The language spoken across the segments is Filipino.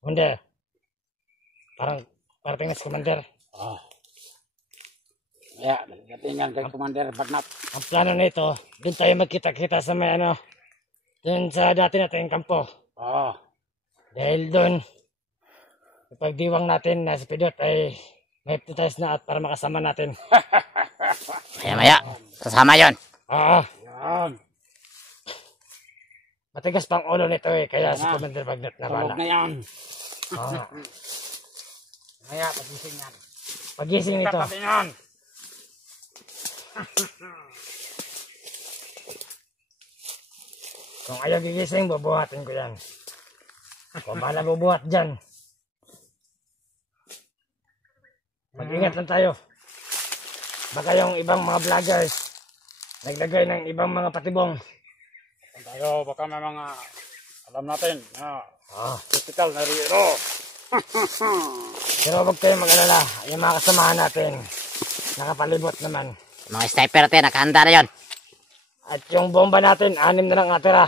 Commander. Parang parating na si Commander. Oh. Kaya, nagdatingan kay Commander Bagnat. Ang plano nito, doon tayo magkita-kita sa may ano, doon sa dati natin kampo. Oh. Dahil doon, pagdiwang natin na si Pidot ay may hypnotize na at para makasama natin. Maya, kasama yon. Oo. Yan. Matigas pang ulo nito eh, kaya si Commander Bagnat na Tulog bala. na yan. Oo. Kaya, pagising yan. Pagising nito. Pagising yan. Kung ayaw gigising, bubuhatin ko yan. Kung bala bubuhat dyan. Mag-ingat lang tayo. Baka yung ibang mga vloggers naglagay ng ibang mga patibong. Kung tayo, baka may mga alam natin na typical na riro. Pero huwag kayong mag-alala. Yung mga kasamahan natin, nakapalibot naman. Mga sniper natin, nakahanda na yon. At yung bomba natin, 6 na lang natira.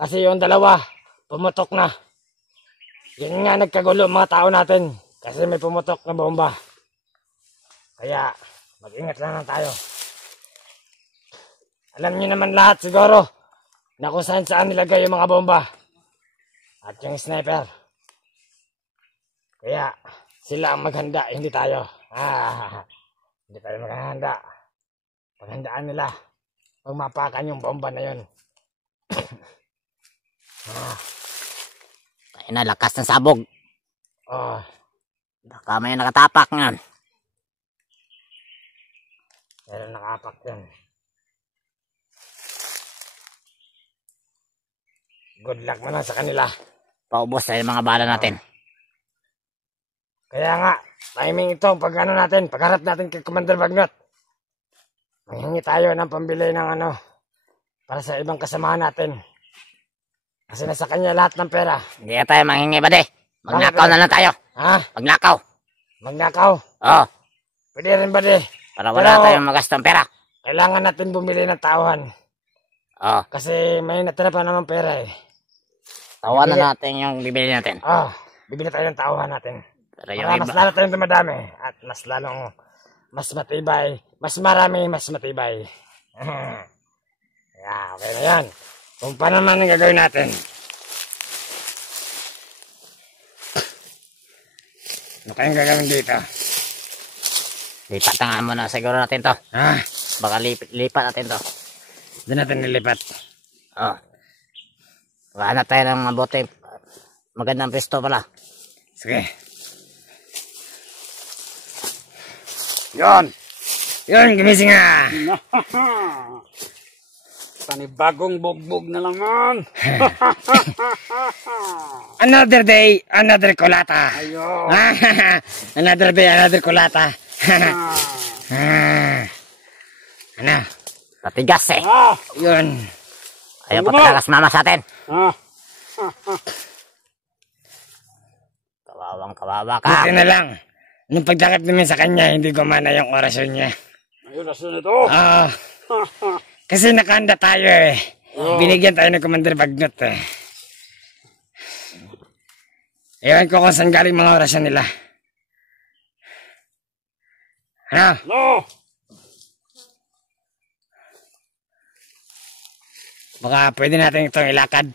Kasi yung 2, pumutok na. Yun nga nagkagulo mga tao natin. Kasi may pumutok na bomba. Kaya, mag-ingat lang tayo. Alam niyo naman lahat siguro na kung saan nilagay yung mga bomba. At yung sniper. Kaya, sila ang maghanda, hindi tayo. Hindi tayo maghanda. Paghandaan nila. Pag mapakan yung bomba na yun. Kaya na, lakas ng sabog. Baka may nakatapak nga. Pero nakapak yan. Good luck mo lang sa kanila. Paubos na yung mga bala natin. Kaya nga, timing ito, pag ano natin, pagharap natin kay Commander Bagnat. Manghingi tayo ng pambili ng ano, para sa ibang kasamahan natin. Kasi nasa kanya lahat ng pera. Hindi na tayo manghingi ba de? Magnakaw na lang tayo. Ha? Magnakaw. Magnakaw? Oo. Pwede rin ba de? Para wala tayong magastong pera. Kailangan natin bumili ng tauhan. Oo. Kasi may natira pa naman pera eh. Tawan na natin yung bibili natin. Bibili tayo ng tauhan natin. Pero yung Para mas lalo tayong dumadami. At mas lalong, mas matibay. Mas marami, mas matibay. Okay na yan. Kung paano naman ang gagawin natin. Ano kayong gagawin dito? lipat na nga muna siguro natin to. Baka lipat natin to. Doon natin nilipat. Oo. Wala na tayo ng mabuti. Magandang pesto pala. Sige. Yan. Yun, gimising na. Panibagong bugbog na naman. Another day, another kulata. Ayun. Another day, another kulata. Ano? Patigas eh. Yun. Ayaw patalagas mama sa atin. Kawawang kawawa ka. Buti na lang. Nung pagdakip namin sa kanya, hindi gumana yung orasyon niya. Ayun, asan ito? Kasi nakahanda tayo eh. Binigyan tayo ng Commander Bagnat eh. Ewan ko kung saan galing mga orasyon nila. Ano? No! Baka pwede natin itong ilakad.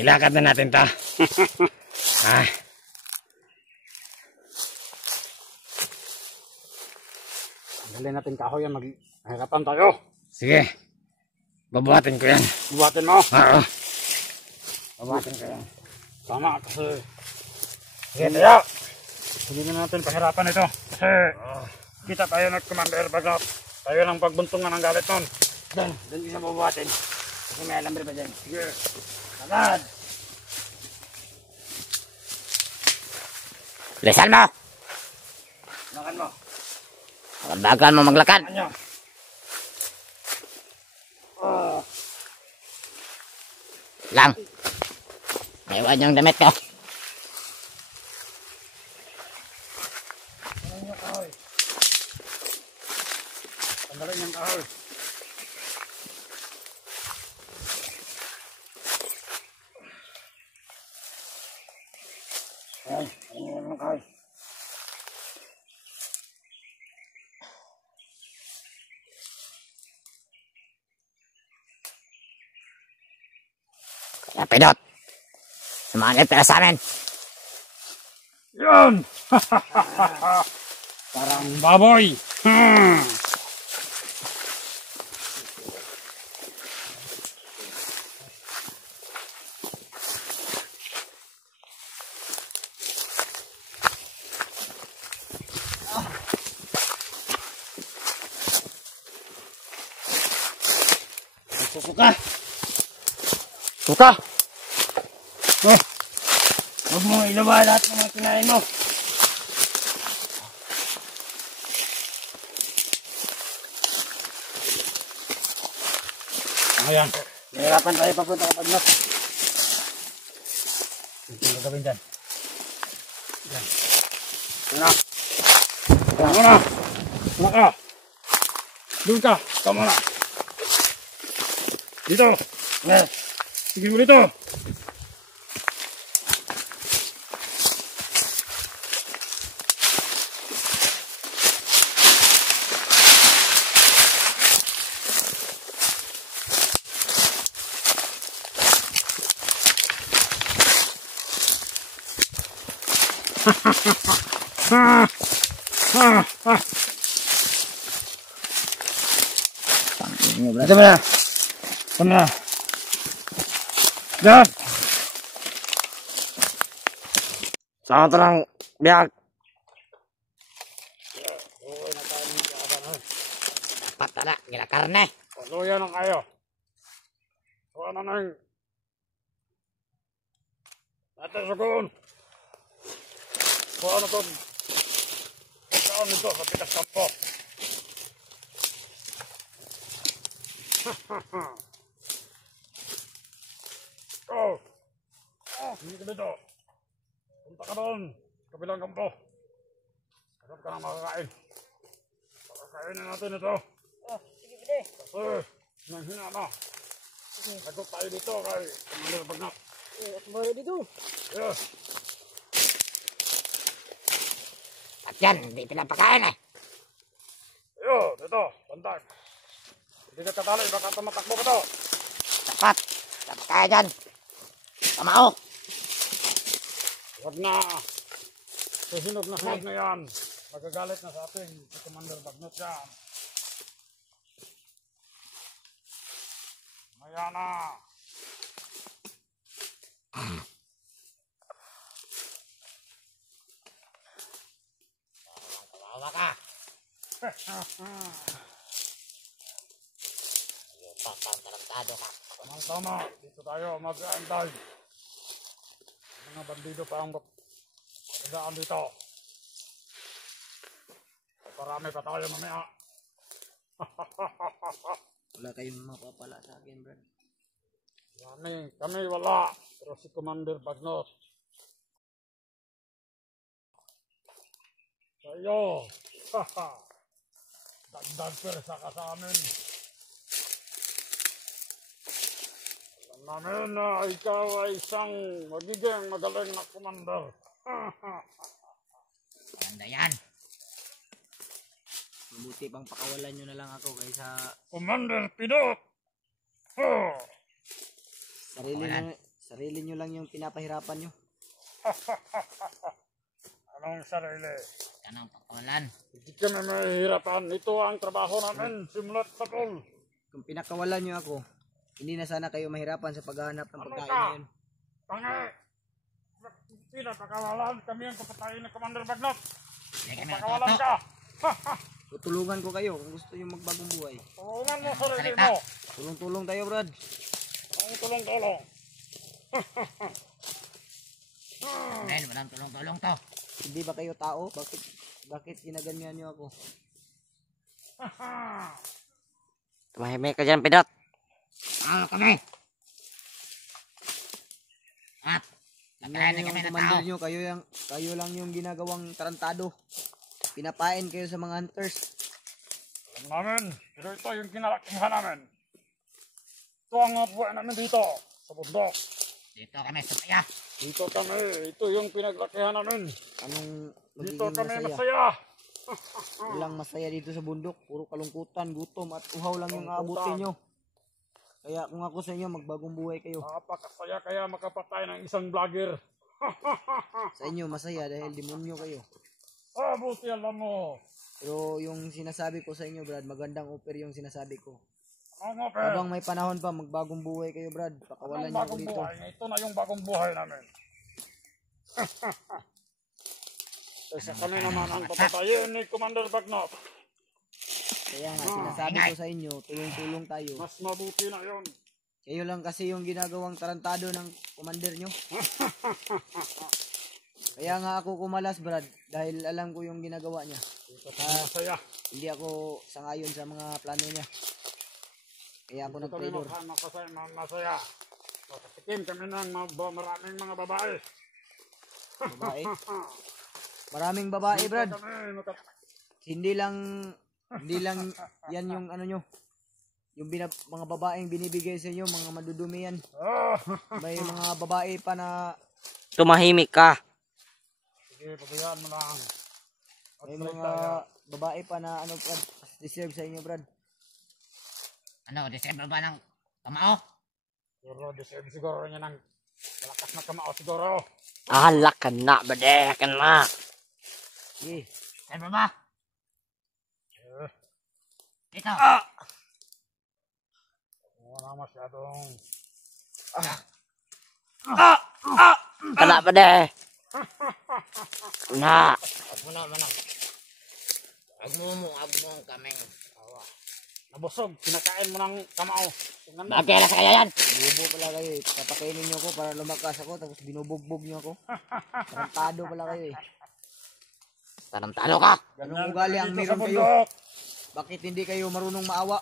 Ilakad na natin to. Dali natin kahoy yan, maghirapan tayo. Sige. Babuhatin ko yan. Buhatin mo. Oo. Babuhatin ko yan. Tama kasi. Sige tayo. Hindi na natin pahirapan ito. Kasi kita tayo nag-Commander Bagnat. Tayo lang pagbuntungan ng galit nun. Doon isa babuhatin. Kasi may alambre pa dyan. Sige. Agad. Bilisan mo. Makan mo. Bagal mo maglakad. Ano? Lang. Iwan yung damit ko. Ano yung kahoy? Tanggalin yung kahoy. Ay, ano naman kayo? Kaya Pidot, samahan niyo pera sa amin. Yun! Parang baboy. Suka! Suka! Oh, Huwag mo ilawa lahat ng mga kinain mo. ayan. Nahirapan tayo papunta kapag not. Ano gawin dyan? Ano? Tama na. Tama ka. Doon ka. Tama na. Dito. Yes. Sige mo dito. Ito mo na. Tama na. Dyan. Saan ito ng biyak? Dapat na, gila karne. Patuloy na kayo. So ano na yung natin sugoon. So ano to? Saan ito sa pitas kampo? Oh! Oh! Hindi ka dito. Punta ka doon. Kabilang kampo. Kasap ka na makakain. Pakakainin natin ito. Oh, sige pwede. Kasi, hinahina na. Lagot tayo dito kay Commander Bagnat. At mara dito. Yes. At yan, hindi pinapakain eh. Yo, dito. Bantay. Hindi ka katali. Baka tumatakbo ka to. Dapat. Dapat kaya dyan. Kamao. Huwag na. Susunod na yan. Magagalit na sa ating si Commander Bagnat yan. Maya na. Kawawa ka. Yung papang tarantado ka. Tama. Dito tayo mag-aantay. Mga bandido pa ang magdaan dito. Parami pa tayo mamaya. Wala kayong mapapala sa akin, Brad. Kami wala. Pero si Commander Bagnot. Sa'yo. Dagdag persa ka sa amin. Alam namin na ikaw ay isang magiging magaling na commander. Maganda yan. Mabuti pang pakawalan nyo na lang ako kaysa Commander Pidot! Oh. sarili nyo lang yung pinapahirapan nyo. Anong sarili? Yan ang pakawalan. Hindi kami mahihirapan. Ito ang trabaho namin. Simulat sa tol. Kung pinakawalan nyo ako, hindi na sana kayo mahirapan sa paghahanap ng pagkain ka? ngayon. Tangi! Pinapakawalan kami ang kapatayin ng Commander Bagnot. Hindi kami Pakawalan natuto. ka! Tutulungan ko kayo kung gusto nyo magbagong buhay. Tulungan mo sarili mo. Tulong-tulong tayo, Brad. Ang tulong-tulong. Dahil walang tulong-tulong to. Hindi ba kayo tao? Bakit ginaganyan nyo ako? Tumahimik ka dyan, Pidot. Ano kami? At, nagkalayan na kami na tao. Nyo, kayo lang yung ginagawang tarantado. Pinapain kayo sa mga hunters. Alam namin, pero ito yung kinalakihan namin. Ito ang buhay namin dito, sa bundok. Dito kami sa kaya. Dito kami. Ito yung pinaglakihan namin. Anong Dito magiging kami masaya? masaya. Walang masaya dito sa bundok. Puro kalungkutan, gutom at uhaw lang yung aabutin nyo. Kaya kung ako sa inyo, magbagong buhay kayo. Napakasaya kaya makapatay ng isang vlogger. Sa inyo, masaya dahil demonyo kayo. Buti alam mo. Pero yung sinasabi ko sa inyo, Brad, magandang offer yung sinasabi ko. Ano pe? Habang may panahon pa, magbagong buhay kayo, Brad. Pakawalan Anong niyo ako bagong dito. buhay? Ito na yung bagong buhay namin. Kasi kami naman ang papatayin ni Commander Bagnot. Kaya nga, sinasabi ko sa inyo, tulong-tulong tayo. Mas mabuti na yun. Kayo lang kasi yung ginagawang tarantado ng commander nyo. Kaya nga ako kumalas, Brad, dahil alam ko yung ginagawa niya. Masaya. Hindi ako sangayon sa mga plano niya. Kaya ako Ito kami nag-traitor. masaya. Makatikim kami ng maraming mga babae. Babae. Maraming babae, Brad. Hindi lang yan yung ano nyo. Yung mga babaeng binibigay sa inyo, mga madudumi yan. May mga babae pa na Tumahimik ka. Sige, pabayaan mo lang. may mga babae pa na ano, Brad, deserve sa inyo, Brad. Ano, deserve ba ng kamao? Siguro, deserve siguro niya ng malakas na kamao siguro. Alak ka na, bade ka na. Sige. Deserve ba? Dito. Wala masyadong... Kana bade. Na. Agmo kaming. Nabusog, kinakain mo ng kamao. Tingnan mo. Bagay na sa kaya yan. Bubo pala kayo eh. Papakainin nyo ako para lumakas ako tapos binubugbog nyo ako. Tarantado pala kayo eh. Tarantalo ka. Anong ugali ang Dito meron sa kayo? bundok. Bakit hindi kayo marunong maawa?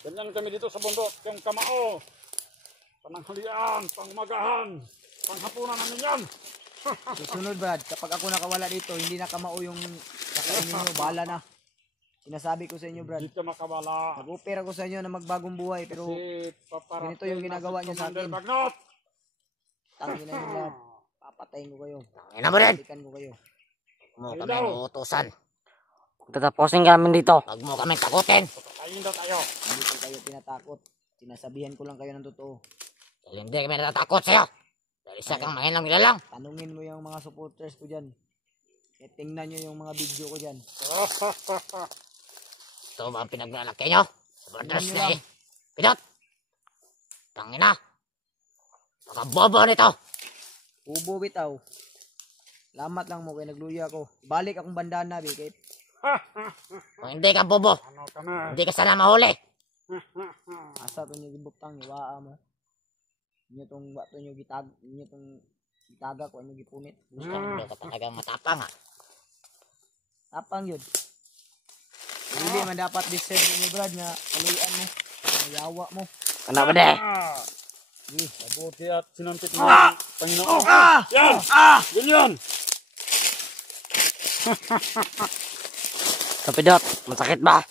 Ganyan kami dito sa bundok. Yung kamao. Pananghalian, pangumagahan, panghapunan namin yan. Susunod, Brad, kapag ako nakawala dito, hindi na kamao yung kakainin nyo. Bahala na. Sinasabi ko sa inyo, Brad. Dito makawala. Nag-offer ako sa inyo na magbagong buhay pero Kasi paparating ganito yung ginagawa na si niyo sa Commander akin. Bagnot. tangin na nyo lahat. Papatayin ko kayo. Ina mo rin. Balikan ko kayo. Mo Ayun kami daw. uutusan. Tatapusin kami dito. Huwag mo kami takutin. Ayun daw tayo. Hindi ko kayo tinatakot. Sinasabihan ko lang kayo ng totoo. Dahil hindi kami natatakot sa'yo. Dahil isa kang mahinang nilalang. Tanungin mo yung mga supporters ko dyan. E, tingnan nyo yung mga video ko dyan. Ito ba ang pinaglalaki nyo? Supporters Tingnan nyo na lang. eh. Pinot! Tangina! Baka bobo nito! Ubo bitaw. Lamat lang mo kay nagluya ko. Balik akong bandana, Bikit. Kung hindi ka bobo, Ano kami? hindi ka sana mahuli. Asa to nyo gibutang, iwaa mo. Inyo tong wato nyo gitag, inyo tong gitaga ko, inyo gipunit. Gusto mo ka talagang matapang ha. Tapang yun. Hindi man dapat deserve nyo, Brad, nga kaluyan mo. Yawa mo. Ano ba de? Mabuti at sinantik mo ang Panginoon. Yan! Ganyan! Kapidot, masakit ba?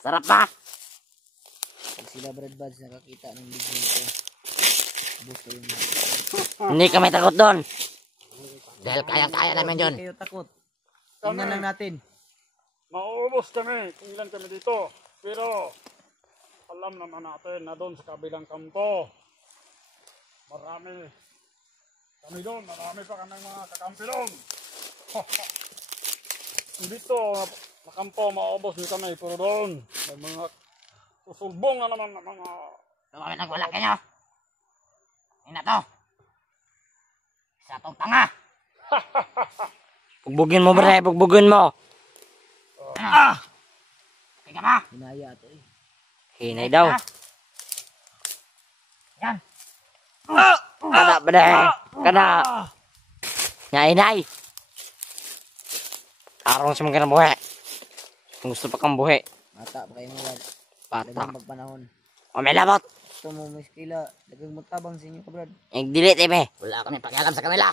Sarap ba? Pag sila Brad Buds nakakita ng video ko, gusto yun. Hindi kami takot doon. Dahil kayang-kaya namin yun. Hindi kayo takot. Tingnan lang natin. Mauubos kami kung ilan kami dito. Pero alam naman natin na doon sa kabilang kampo, marami kami doon. Marami pa kami mga kakampi doon. Dito, na kampo, mauubos din kami. Pero doon, may mga susulbong na naman na mga... Ito kami nagwalaki nyo. Ina to. Isa tong tanga. Bugbugin mo bre, bugbugin mo. Tika ba? Hinaya ito eh. Hinay daw. Yan. Kana bre. Kana. Hinay. Arong sa mga buhay. Kung gusto pa kang buhay. Mata pa kayo mo, Brad. Bata. Dagang pagpanahon. O may labot. Gusto mo, miskila. Dagang matabang sa inyo ka, Brad. Yung delete eh be. Wala kami pakialam sa kanila.